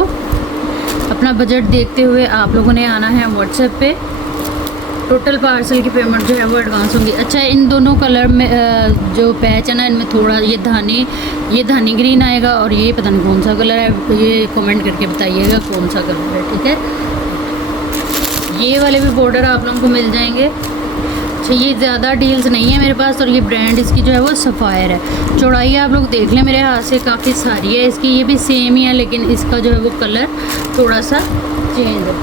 अपना बजट देखते हुए आप लोगों ने आना है व्हाट्सएप पे टोटल पार्सल की पेमेंट जो है वो एडवांस होंगी। अच्छा, इन दोनों कलर में जो पैच है ना, इनमें थोड़ा ये धानी ग्रीन आएगा और ये पता नहीं कौन सा कलर है, ये कमेंट करके बताइएगा कौन सा कलर है, ठीक है। ये वाले भी बॉर्डर आप लोगों को मिल जाएंगे। अच्छा, ये ज़्यादा डील्स नहीं है मेरे पास और ये ब्रांड इसकी जो है वो सफ़ायर है। चौड़ाई आप लोग देख लें मेरे हाथ से काफ़ी सारी है इसकी, ये भी सेम ही है लेकिन इसका जो है वो कलर थोड़ा सा चेंज है।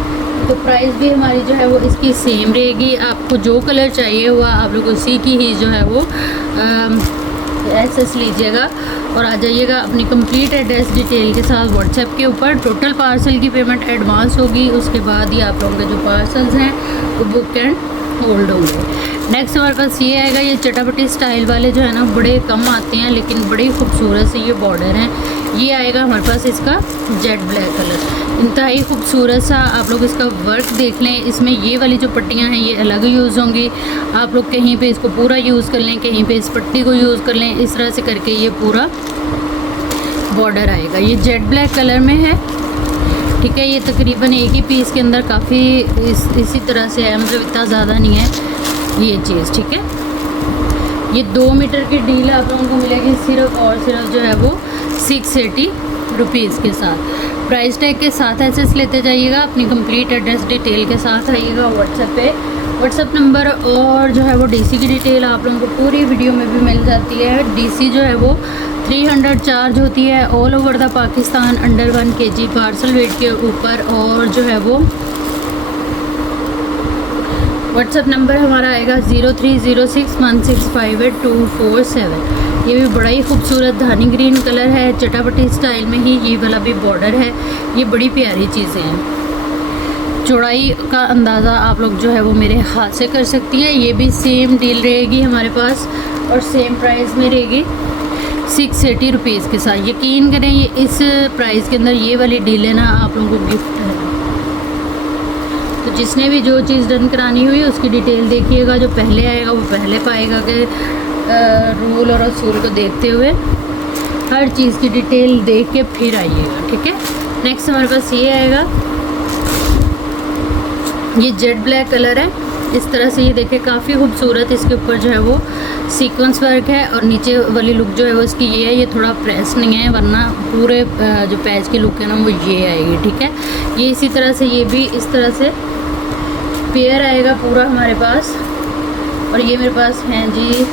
तो प्राइस भी हमारी जो है वो इसकी सेम रहेगी। आपको जो कलर चाहिए हुआ आप लोग उसी की ही जो है वो एसेस लीजिएगा और आ जाइएगा अपनी कंप्लीट एड्रेस डिटेल के साथ व्हाट्सएप के ऊपर। टोटल पार्सल की पेमेंट एडवांस होगी, उसके बाद ही आप लोगों के जो पार्सल्स हैं वो बुक एंड होल्ड होंगे। नेक्स्ट हमारे पास ये आएगा, ये चटापटी स्टाइल वाले जो है ना बड़े कम आते हैं लेकिन बड़े खूबसूरत से ये बॉर्डर हैं। ये आएगा हमारे पास इसका जेट ब्लैक कलर, इंतहाई खूबसूरत सा। आप लोग इसका वर्क देख लें, इसमें ये वाली जो पट्टियाँ हैं ये अलग यूज़ होंगी। आप लोग कहीं पे इसको पूरा यूज़ कर लें, कहीं पे इस पट्टी को यूज़ कर लें, इस तरह से करके ये पूरा बॉर्डर आएगा। ये जेट ब्लैक कलर में है, ठीक है। ये तकरीबन एक ही पीस के अंदर काफ़ी इसी तरह से है, मतलब इतना ज़्यादा नहीं है ये चीज़, ठीक है। ये 2 मीटर की डील आप लोगों को मिलेगी सिर्फ और सिर्फ जो है वो 680 रुपीज़ के साथ। प्राइस टैग के साथ एसेस लेते जाइएगा, अपनी कंप्लीट एड्रेस डिटेल के साथ आइएगा व्हाट्सएप पे। व्हाट्सएप नंबर और जो है वो डीसी की डिटेल आप लोगों को पूरी वीडियो में भी मिल जाती है। डीसी जो है वो 300 चार्ज होती है all over the Pakistan, under 1 kg parcel weight के ऊपर। और जो है वो व्हाट्सएप नंबर हमारा आएगा 030616582447। ये भी बड़ा ही खूबसूरत धानी ग्रीन कलर है, चटापटी स्टाइल में ही ये वाला भी बॉर्डर है। ये बड़ी प्यारी चीज़ें हैं। चौड़ाई का अंदाज़ा आप लोग जो है वो मेरे हाथ से कर सकती हैं। ये भी सेम डील रहेगी हमारे पास और सेम प्राइस में रहेगी 680 रुपीज़ के साथ। यकीन करें ये इस प्राइस के अंदर ये वाली डील है ना आप लोगों को गिफ्ट है। तो जिसने भी जो चीज़ डन करानी हुई उसकी डिटेल देखिएगा, जो पहले आएगा वो पहले पाएगा कि रूल और असूल को देखते हुए हर चीज़ की डिटेल देख के फिर आइएगा, ठीक है। नेक्स्ट हमारे पास ये आएगा, ये जेट ब्लैक कलर है। इस तरह से ये देखें काफ़ी खूबसूरत, इसके ऊपर जो है वो सीक्वेंस वर्क है और नीचे वाली लुक जो है वो इसकी ये है। ये थोड़ा प्रेस नहीं है वरना पूरे जो पैच की लुक है ना वो ये आएगी, ठीक है। ये इसी तरह से ये भी इस तरह से पेयर आएगा पूरा हमारे पास। और ये मेरे पास हैं जी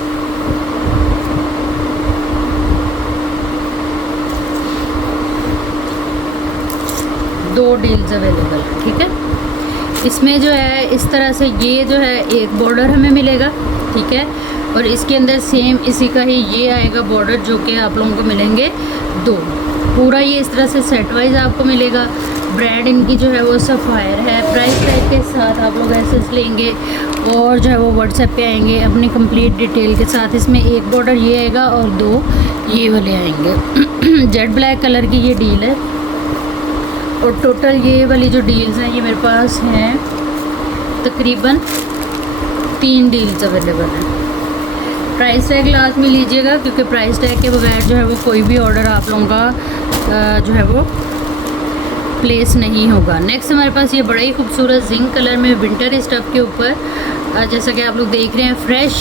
2 डील्स अवेलेबल, ठीक है। इसमें जो है इस तरह से ये जो है एक बॉर्डर हमें मिलेगा, ठीक है। और इसके अंदर सेम इसी का ही ये आएगा बॉर्डर, जो कि आप लोगों को मिलेंगे 2। पूरा ये इस तरह से सेट वाइज आपको मिलेगा। ब्रांड इनकी जो है वो सफ़ायर है। प्राइस टैग के साथ आप लोग एसेस लेंगे और जो है वो व्हाट्सएप पे आएंगे अपनी कंप्लीट डिटेल के साथ। इसमें एक बॉर्डर ये आएगा और 2 ये वाले आएंगे। जेट ब्लैक कलर की ये डील है और टोटल ये वाली जो डील्स हैं ये मेरे पास हैं तकरीबन 3 डील्स अवेलेबल हैं। प्राइस टैग लास्ट में लीजिएगा क्योंकि प्राइस टैग के बगैर जो है वो कोई भी ऑर्डर आप लोगों का जो है वो प्लेस नहीं होगा। नेक्स्ट हमारे पास ये बड़ा ही खूबसूरत जिंक कलर में विंटर स्टफ़ के ऊपर जैसा कि आप लोग देख रहे हैं फ्रेश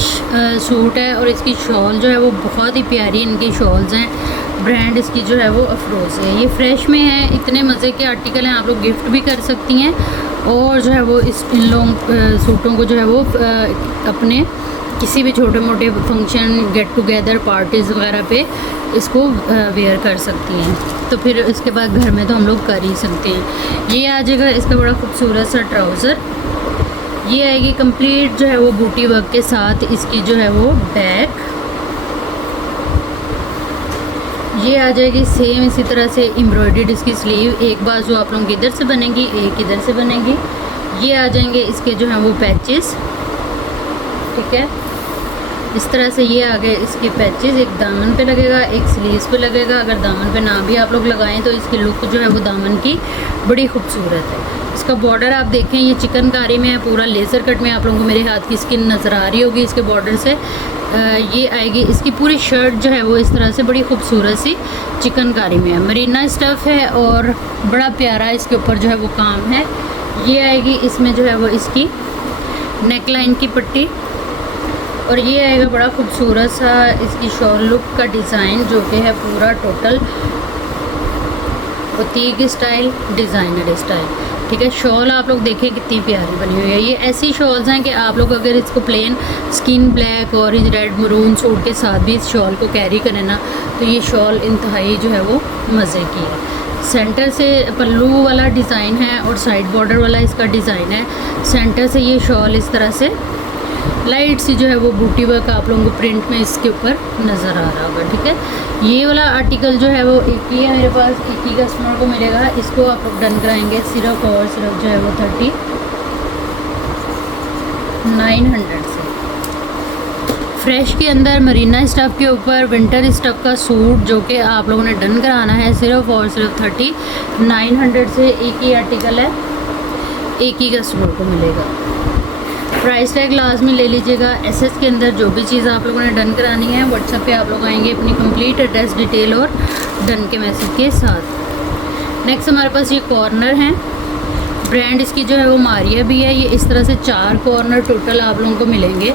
सूट है और इसकी शॉल जो है वो बहुत ही प्यारी इनकी शॉल्स हैं। ब्रांड इसकी जो है वो अफरोज़ है। ये फ्रेश में है, इतने मज़े के आर्टिकल हैं, आप लोग गिफ्ट भी कर सकती हैं और जो है वो इन लोग सूटों को जो है वो अपने किसी भी छोटे मोटे फंक्शन, गेट टुगेदर, पार्टीज़ वगैरह पे इसको वेयर कर सकती हैं। तो फिर इसके बाद घर में तो हम लोग कर ही सकते हैं। ये आ जाएगा इसका बड़ा खूबसूरत सा ट्राउज़र। ये आएगी कंप्लीट जो है वो बूटी वर्क के साथ इसकी जो है वो बैक। ये आ जाएगी सेम इसी तरह से एम्ब्रॉयडर्ड इसकी स्लीव। एक बाजू आप लोगों की इधर से बनेगी, एक इधर से बनेगी। ये आ जाएंगे इसके जो हैं वो पैचेस, ठीक है। इस तरह से ये आ गए इसके पैचेस। एक दामन पे लगेगा, एक स्लीव्स पे लगेगा। अगर दामन पे ना भी आप लोग लगाएं तो इसकी लुक जो है वो दामन की बड़ी खूबसूरत है। इसका बॉर्डर आप देखें ये चिकनकारी में है, पूरा लेज़र कट में। आप लोगों को मेरे हाथ की स्किन नज़र आ रही होगी इसके बॉर्डर से। ये आएगी इसकी पूरी शर्ट जो है वो इस तरह से बड़ी खूबसूरत सी चिकनकारी में है। मरीना स्टफ़ है और बड़ा प्यारा इसके ऊपर जो है वो काम है। ये आएगी इसमें जो है वो इसकी नेक लाइन की पट्टी, और ये आएगा बड़ा खूबसूरत सा इसकी शॉल लुक का डिज़ाइन, जो कि है पूरा total boutique style, designer style. ठीक है, शॉल आप लोग देखें कितनी प्यारी बनी हुई है। ये ऐसी शॉल्स हैं कि आप लोग अगर इसको plain skin black, orange, red, maroon suit के साथ भी इस शॉल को कैरी करें ना, तो ये शॉल इंतहाई जो है वो मज़े की है। सेंटर से पल्लू वाला डिज़ाइन है और साइड बॉर्डर वाला इसका डिज़ाइन है। सेंटर से ये शॉल इस तरह से लाइट सी जो है वो बूटी वर्क आप लोगों को प्रिंट में इसके ऊपर नज़र आ रहा होगा। ठीक है, ये वाला आर्टिकल जो है वो एक ही है मेरे पास, एक ही कस्टमर को मिलेगा। इसको आप लोग डन कराएंगे सिर्फ और सिर्फ जो है वो 3900 से। फ्रेश के अंदर मरीना स्टफ़ के ऊपर विंटर स्टफ़ का सूट जो कि आप लोगों ने डन कराना है सिर्फ और सिर्फ 3900 से। एक ही आर्टिकल है, एक ही कस्टमर को मिलेगा। प्राइस टैग लाजमी ले लीजिएगा। एसएस के अंदर जो भी चीज़ आप लोगों ने डन करानी है, व्हाट्सएप पे आप लोग आएंगे अपनी कंप्लीट एड्रेस डिटेल और डन के मैसेज के साथ। नेक्स्ट हमारे पास ये कॉर्नर हैं, ब्रांड इसकी जो है वो मारिया भी है। ये इस तरह से 4 कॉर्नर टोटल आप लोगों को मिलेंगे।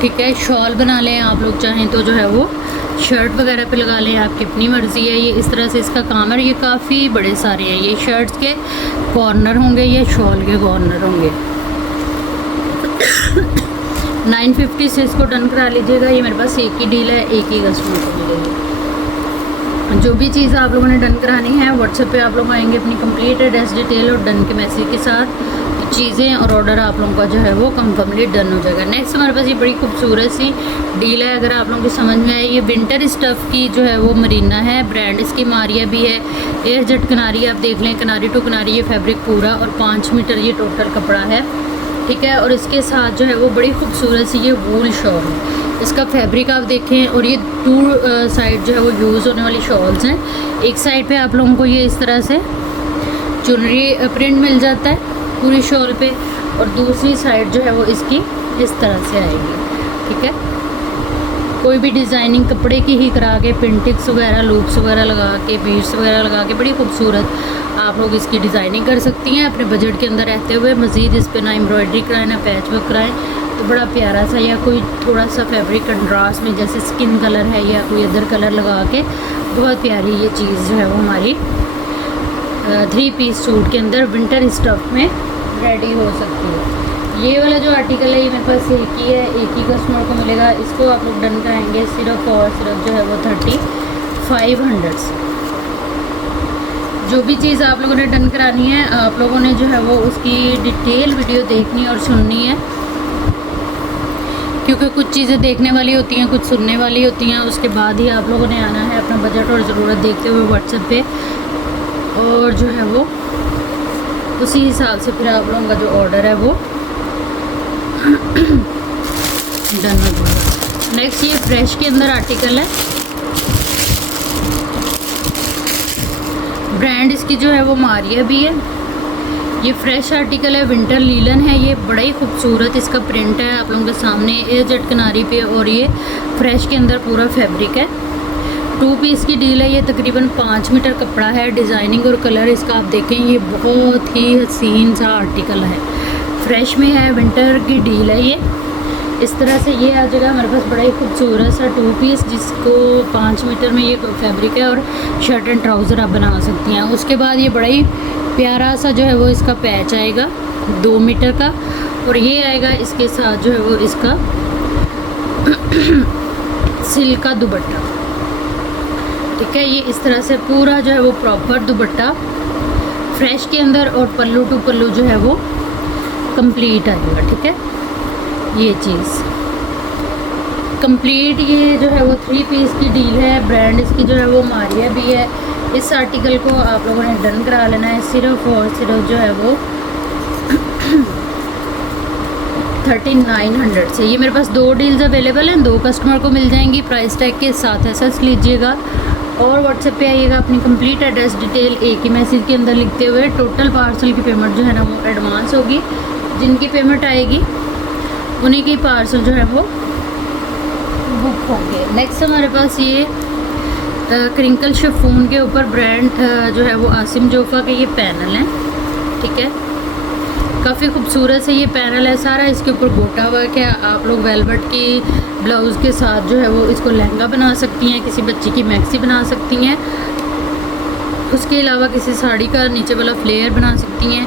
ठीक है, शॉल बना लें आप लोग चाहें तो जो है वो शर्ट वगैरह पे लगा लें, आपकी अपनी मर्ज़ी है। ये इस तरह से इसका काम है। ये काफ़ी बड़े सारे हैं, ये शर्ट्स के कॉर्नर होंगे, ये शॉल के कॉर्नर होंगे। 950 से इसको डन करा लीजिएगा। ये मेरे पास एक ही डील है, एक ही कस्टमर को मिलेगी। जो भी चीज़ आप लोगों ने डन करानी है, व्हाट्सएप पे आप लोग आएंगे अपनी कंप्लीट एड्रेस डिटेल और डन के मैसेज के साथ, तो चीज़ें और ऑर्डर आप लोगों का जो है वो कंफर्मली डन हो जाएगा। नेक्स्ट हमारे पास ये बड़ी खूबसूरत सी डील है, अगर आप लोगों को समझ में आए। ये विंटर स्टफ़ की जो है वो मरीना है, ब्रांड इसकी मारिया भी है। एयर जेट किनारी आप देख लें, किनारी टू किनारी ये फैब्रिक पूरा, और 5 मीटर ये टोटल कपड़ा है। ठीक है, और इसके साथ जो है वो बड़ी खूबसूरत सी ये वूल शॉल है। इसका फैब्रिक आप देखें, और ये 2 साइड जो है वो यूज़ होने वाली शॉल्स हैं। एक साइड पे आप लोगों को ये इस तरह से चुनरी प्रिंट मिल जाता है पूरी शॉल पे, और दूसरी साइड जो है वो इसकी इस तरह से आएगी। ठीक है, कोई भी डिज़ाइनिंग कपड़े की ही करा के, पेंटिक्स वगैरह, लूप्स वगैरह लगा के, बीड्स वगैरह लगा के बड़ी खूबसूरत आप लोग इसकी डिज़ाइनिंग कर सकती हैं अपने बजट के अंदर रहते हुए। मज़ीद इस पर ना एम्ब्रॉयडरी कराएं ना पैच वर्क कराएं, तो बड़ा प्यारा सा या कोई थोड़ा सा फैब्रिक कंट्रास्ट में जैसे स्किन कलर है या कोई अदर कलर लगा के बहुत प्यारी ये चीज़ जो है वो हमारी 3 पीस सूट के अंदर विंटर स्टफ़ में रेडी हो सकती है। ये वाला जो आर्टिकल है ये मेरे पास एक ही है, एक ही कस्टमर को मिलेगा। इसको आप लोग डन कराएंगे सिर्फ और सिर्फ जो है वो 3500 से। जो भी चीज़ आप लोगों ने डन करानी है, आप लोगों ने जो है वो उसकी डिटेल वीडियो देखनी और सुननी है, क्योंकि कुछ चीज़ें देखने वाली होती हैं, कुछ सुनने वाली होती हैं। उसके बाद ही आप लोगों ने आना है अपना बजट और ज़रूरत देखते हुए व्हाट्सएप पे, और जो है वो उसी हिसाब से फिर आप लोगों का जो ऑर्डर है वो डन हो जाएगा। नेक्स्ट ये फ्रेश के अंदर आर्टिकल है, ब्रांड इसकी जो है वो मारिया भी है। ये फ्रेश आर्टिकल है, विंटर लीलन है। ये बड़ा ही खूबसूरत इसका प्रिंट है आप लोगों के सामने एयर जेट किनारी पे, और ये फ्रेश के अंदर पूरा फैब्रिक है। 2 पीस की डील है। ये तकरीबन 5 मीटर कपड़ा है। डिज़ाइनिंग और कलर इसका आप देखें, ये बहुत ही हसीन सा आर्टिकल है, फ्रेश में है, विंटर की डील है। ये इस तरह से ये आ जाएगा हमारे पास बड़ा ही खूबसूरत सा 2 पीस, जिसको 5 मीटर में ये फैब्रिक है, और शर्ट एंड ट्राउज़र आप बना सकती हैं। उसके बाद ये बड़ा ही प्यारा सा जो है वो इसका पैच आएगा 2 मीटर का, और ये आएगा इसके साथ जो है वो इसका सिल्क का दुपट्टा। ठीक है, ये इस तरह से पूरा जो है वो प्रॉपर दुपट्टा फ्रेश के अंदर, और पल्लू टू पल्लू जो है वो कंप्लीट आएगा। ठीक है, ये चीज़ कंप्लीट ये जो है वो 3 पीस की डील है। ब्रांड इसकी जो है वो मारिया भी है। इस आर्टिकल को आप लोगों ने डन करा लेना है सिर्फ और सिर्फ जो है वो 3900 से। ये मेरे पास 2 डील्स अवेलेबल हैं, 2 कस्टमर को मिल जाएंगी प्राइस टैग के साथ। एसएस लीजिएगा और व्हाट्सएप पे आइएगा अपनी कंप्लीट एड्रेस डिटेल एक ही मैसेज के अंदर लिखते हुए। टोटल पार्सल की पेमेंट जो है ना वो एडवांस होगी। जिनकी पेमेंट आएगी उन्हीं की पार्सल जो है वो बुक होंगे। नेक्स्ट हमारे पास ये क्रिंकल शिफॉन के ऊपर ब्रांड जो है वो आसिम जोफ़ा के ये पैनल हैं। ठीक है, काफ़ी खूबसूरत से ये पैनल है, सारा इसके ऊपर गोटा वर्क है। आप लोग वेलवेट की ब्लाउज़ के साथ जो है वो इसको लहंगा बना सकती हैं, किसी बच्ची की मैक्सी बना सकती हैं, उसके अलावा किसी साड़ी का नीचे वाला फ्लेयर बना सकती हैं,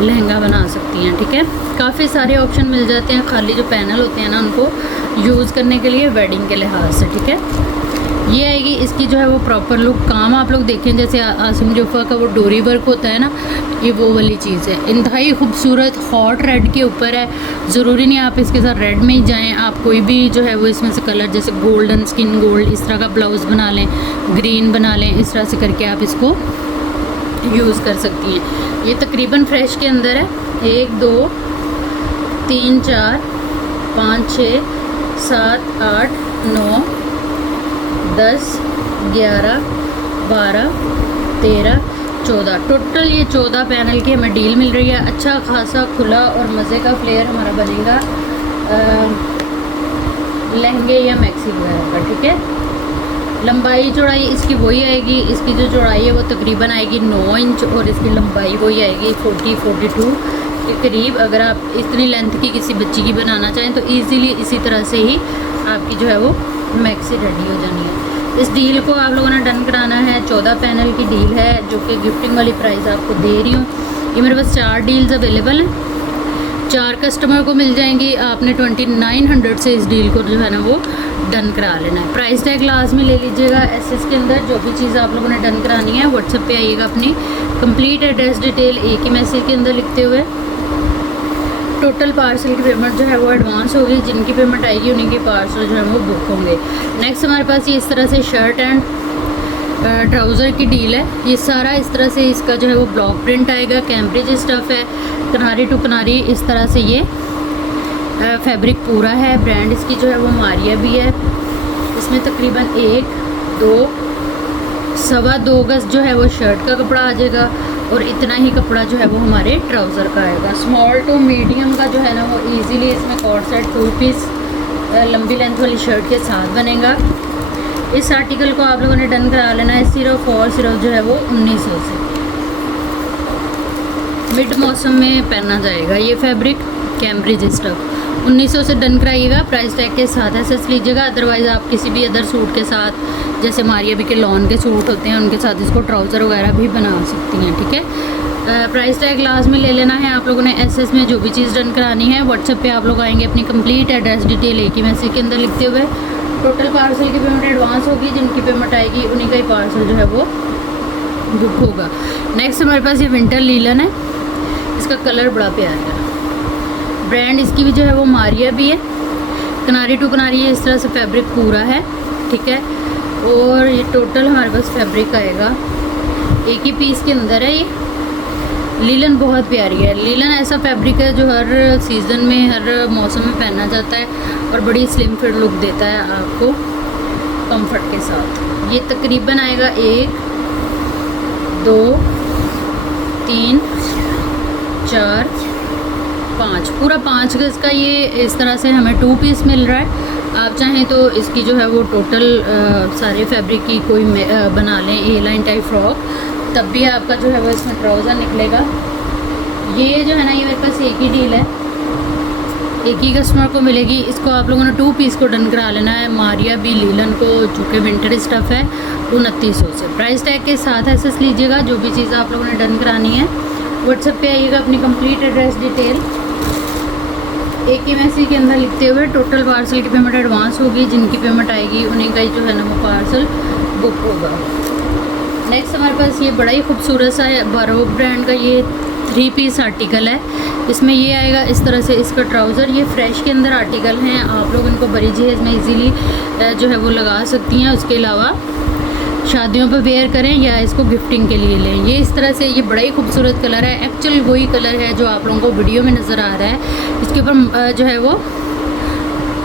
लहंगा बना सकती हैं। ठीक है, काफ़ी सारे ऑप्शन मिल जाते हैं। खाली जो पैनल होते हैं ना उनको यूज़ करने के लिए वेडिंग के लिहाज से। ठीक है, ये आएगी इसकी जो है वो प्रॉपर लुक। काम आप लोग देखें जैसे आसिम जोफा का वो डोरी वर्क होता है ना, ये वो वाली चीज़ है। इंतहाई खूबसूरत हॉट रेड के ऊपर है। ज़रूरी नहीं आप इसके साथ रेड में ही जाएं, आप कोई भी जो है वो इसमें से कलर जैसे गोल्डन, स्किन गोल्ड, इस तरह का ब्लाउज़ बना लें, ग्रीन बना लें, इस तरह से करके आप इसको यूज़ कर सकती हैं। ये तकरीबन फ्रेश के अंदर है। 1 2 3 4 5 6 7 8 9 10 11 12 13 14 टोटल ये 14 पैनल की हमें डील मिल रही है। अच्छा खासा खुला और मज़े का फ्लेयर हमारा बनेगा लहंगे या मैक्सी वगैरह का। ठीक है, लंबाई चौड़ाई इसकी वही आएगी। इसकी जो चौड़ाई है वो तकरीबन आएगी 9 इंच और इसकी लंबाई वही आएगी 40-42 के करीब। अगर आप इतनी लेंथ की किसी बच्ची की बनाना चाहें तो ईज़िली इसी तरह से ही आपकी जो है वो मैक्सी रेडी हो जानी है। इस डील को आप लोगों ने डन कराना है। 14 पैनल की डील है जो कि गिफ्टिंग वाली प्राइस आपको दे रही हूँ। ये मेरे पास 4 डील्स अवेलेबल हैं, 4 कस्टमर को मिल जाएंगी। आपने 2900 से इस डील को जो है ना वो डन करा लेना है। प्राइस टैग लाजमी ले लीजिएगा। एसएस के अंदर जो भी चीज़ आप लोगों ने डन करानी है व्हाट्सएप पे आइएगा, अपनी कंप्लीट एड्रेस डिटेल एक ही मैसेज के अंदर लिखते हुए। टोटल पार्सल की पेमेंट जो है वो एडवांस होगी। जिनकी पेमेंट आएगी उन्हीं के पार्सल जो है वो बुक होंगे। नेक्स्ट हमारे पास ये इस तरह से शर्ट एंड ट्राउज़र की डील है। ये सारा इस तरह से इसका जो है वो ब्लॉक प्रिंट आएगा, कैम्ब्रिज स्टफ़ है, किनारी टू किनारी इस तरह से ये फैब्रिक पूरा है। ब्रांड इसकी जो है वो मारिया भी है। इसमें तकरीबन 1 2 सवा 2 गज जो है वो शर्ट का कपड़ा आ जाएगा और इतना ही कपड़ा जो है वो हमारे ट्राउज़र का आएगा। स्मॉल टू मीडियम का जो है ना वो इजीली इसमें कॉर्ड सेट 2 पीस लंबी लेंथ वाली शर्ट के साथ बनेगा। इस आर्टिकल को आप लोगों ने डन करा लेना है सिर्फ और सिर्फ जो है वो 1900 से। मिड मौसम में पहना जाएगा ये फैब्रिक कैम्ब्रिज स्टफ। 1900 से डन कराइएगा। प्राइस टैग के साथ एसेस लीजिएगा। अदरवाइज़ आप किसी भी अदर सूट के साथ जैसे मारिया भी के लॉन के सूट होते हैं उनके साथ इसको ट्राउज़र वगैरह भी बना सकती हैं। ठीक है, प्राइस टैग लास्ट में ले लेना है। आप लोगों ने एसएस में जो भी चीज़ डन करानी है व्हाट्सएप पे आप लोग आएंगे, अपनी कंप्लीट एड्रेस डिटेल एक ही मैसेज के अंदर लिखते हुए। टोटल पार्सल की पेमेंट एडवांस होगी। जिनकी पेमेंट आएगी उन्हीं का ही पार्सल जो है वो बुक होगा। नेक्स्ट हमारे पास ये विंटर लीलन है। इसका कलर बड़ा प्यारा है। ब्रांड इसकी भी जो है वो मारिया भी है। किनारी टू किनारी ये इस तरह से फैब्रिक पूरा है। ठीक है, और ये टोटल हमारे पास फैब्रिक आएगा एक ही पीस के अंदर है। ये लीलन बहुत प्यारी है। लीलन ऐसा फैब्रिक है जो हर सीज़न में हर मौसम में पहना जाता है और बड़ी स्लिम फिट लुक देता है आपको कंफर्ट के साथ। ये तकरीबन आएगा 1 2 3 4 5 पूरा 5 गज का ये इस तरह से हमें 2 पीस मिल रहा है। आप चाहें तो इसकी जो है वो टोटल सारे फैब्रिक की कोई बना लें ए लाइन टाइप फ्रॉक, तब भी आपका जो है वो इसमें ट्राउज़र निकलेगा। ये जो है ना ये मेरे पास एक ही डील है, एक ही कस्टमर को मिलेगी। इसको आप लोगों ने 2 पीस को डन करा लेना है। मारिया भी लीलन को जो कि विंटर स्टफ़ है 2900 से। प्राइस टैग के साथ एसेस लीजिएगा। जो भी चीज़ आप लोगों ने डन करानी है व्हाट्सएप पे आइएगा, अपनी कंप्लीट एड्रेस डिटेल एक ही मैसेज के अंदर लिखते हुए। टोटल पार्सल की पेमेंट एडवांस होगी। जिनकी पेमेंट आएगी उन्हीं का ही जो है ना वो पार्सल बुक होगा। नेक्स्ट हमारे पास ये बड़ा ही खूबसूरत सा है, बारोक ब्रांड का ये 3 पीस आर्टिकल है। इसमें ये आएगा इस तरह से इसका ट्राउज़र। ये फ्रेश के अंदर आर्टिकल हैं। आप लोग इनको बड़ी जहेज़ में इजीली जो है वो लगा सकती हैं। उसके अलावा शादियों पर वेयर करें या इसको गिफ्टिंग के लिए लें। ये इस तरह से ये बड़ा ही खूबसूरत कलर है। एक्चुअल वही कलर है जो आप लोगों को वीडियो में नज़र आ रहा है। इसके ऊपर जो है वो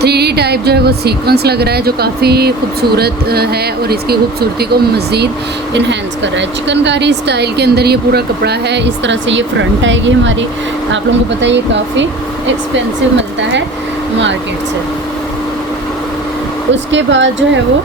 3D टाइप जो है वो सीक्वेंस लग रहा है जो काफ़ी खूबसूरत है और इसकी खूबसूरती को मज़ीद इन्हेंस कर रहा है। चिकनकारी स्टाइल के अंदर ये पूरा कपड़ा है। इस तरह से ये फ्रंट आएगी हमारी। आप लोगों को पता है ये काफ़ी एक्सपेंसिव मिलता है मार्केट से। उसके बाद जो है वो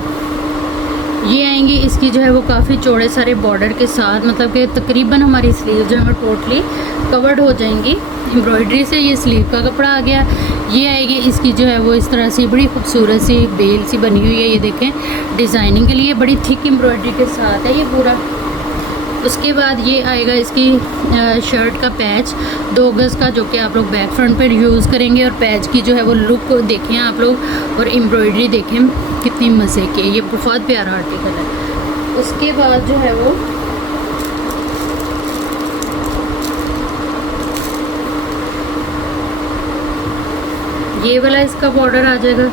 ये आएंगी इसकी जो है वो काफ़ी चौड़े सारे बॉर्डर के साथ, मतलब कि तकरीबन हमारी स्लीव जो है वो टोटली कवर्ड हो जाएंगी एम्ब्रॉयडरी से। ये स्लीव का कपड़ा आ गया। ये आएगी इसकी जो है वो इस तरह से बड़ी खूबसूरत सी बेल सी बनी हुई है, ये देखें डिज़ाइनिंग के लिए बड़ी थिक एम्ब्रॉयडरी के साथ है ये पूरा। उसके बाद ये आएगा इसकी शर्ट का पैच 2 गज़ का, जो कि आप लोग बैक फ्रंट पर यूज़ करेंगे। और पैच की जो है वो लुक देखें आप लोग, और एम्ब्रॉयडरी देखें कितनी मज़े की, ये बहुत प्यारा आर्टिकल है। उसके बाद जो है वो ये वाला इसका बॉर्डर आ जाएगा।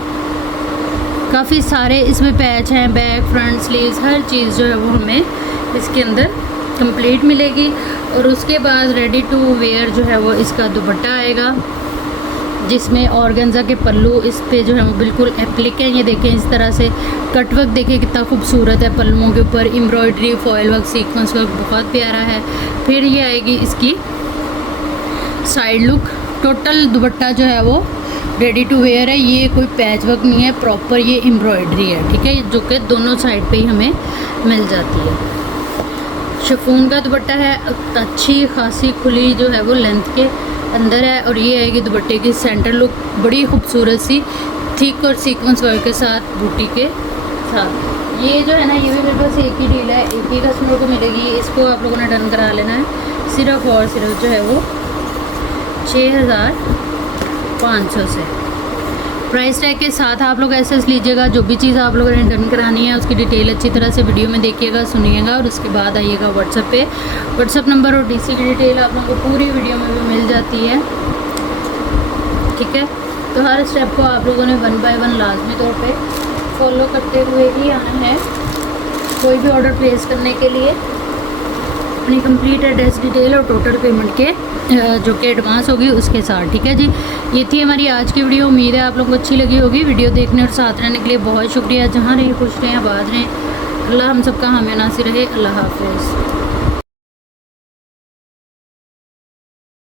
काफ़ी सारे इसमें पैच हैं, बैक फ्रंट स्लीव्स हर चीज़ जो है वो हमें इसके अंदर कंप्लीट मिलेगी। और उसके बाद रेडी टू वेयर जो है वो इसका दुपट्टा आएगा, जिसमें ऑर्गेन्जा के पल्लू इस पे जो है वो बिल्कुल एप्लिक है। ये देखें इस तरह से कट वर्क देखें कितना खूबसूरत है पल्लुओं के ऊपर, embroidery foil work sequence work बहुत प्यारा है। फिर ये आएगी इसकी साइड लुक। टोटल दुपट्टा जो है वो रेडी टू वेयर है, ये कोई पैच वर्क नहीं है, प्रॉपर ये एम्ब्रॉयडरी है, ठीक है, जो कि दोनों साइड पे ही हमें मिल जाती है। शिफॉन का दुपट्टा है, अच्छी खासी खुली जो है वो लेंथ के अंदर है। और ये आएगी दुपट्टे की सेंटर लुक, बड़ी खूबसूरत सी थिक और सीक्वेंस वर्क के साथ बूटी के साथ। ये जो है ना ये भी मेरे पास एक ही डील है, एक ही कस्टमर को मिलेगी, इसको आप लोगों ने डन करा लेना है। सिर्फ और सिर्फ जो है वो 6500 से प्राइस टैग के साथ आप लोग ऐसे लीजिएगा। जो भी चीज़ आप लोगों ने डन करानी है उसकी डिटेल अच्छी तरह से वीडियो में देखिएगा, सुनिएगा, और उसके बाद आइएगा व्हाट्सएप पे। व्हाट्सएप नंबर और डीसी की डिटेल आप लोगों को पूरी वीडियो में भी मिल जाती है, ठीक है। तो हर स्टेप को आप लोगों ने 1 बाय 1 लाजमी तौर पे फॉलो करते हुए ही आना है। कोई भी ऑर्डर प्लेस करने के लिए अपनी कंप्लीट एड्रेस डिटेल और टोटल पेमेंट के जो कि एडवांस होगी उसके साथ, ठीक है जी। ये थी हमारी आज की वीडियो, उम्मीद है आप लोगों को अच्छी लगी होगी। वीडियो देखने और साथ रहने के लिए बहुत शुक्रिया। जहाँ रहें खुश रहें, आबाद रहें, अल्लाह हम सबका हामी नासिर रहे। अल्लाह हाफिज़।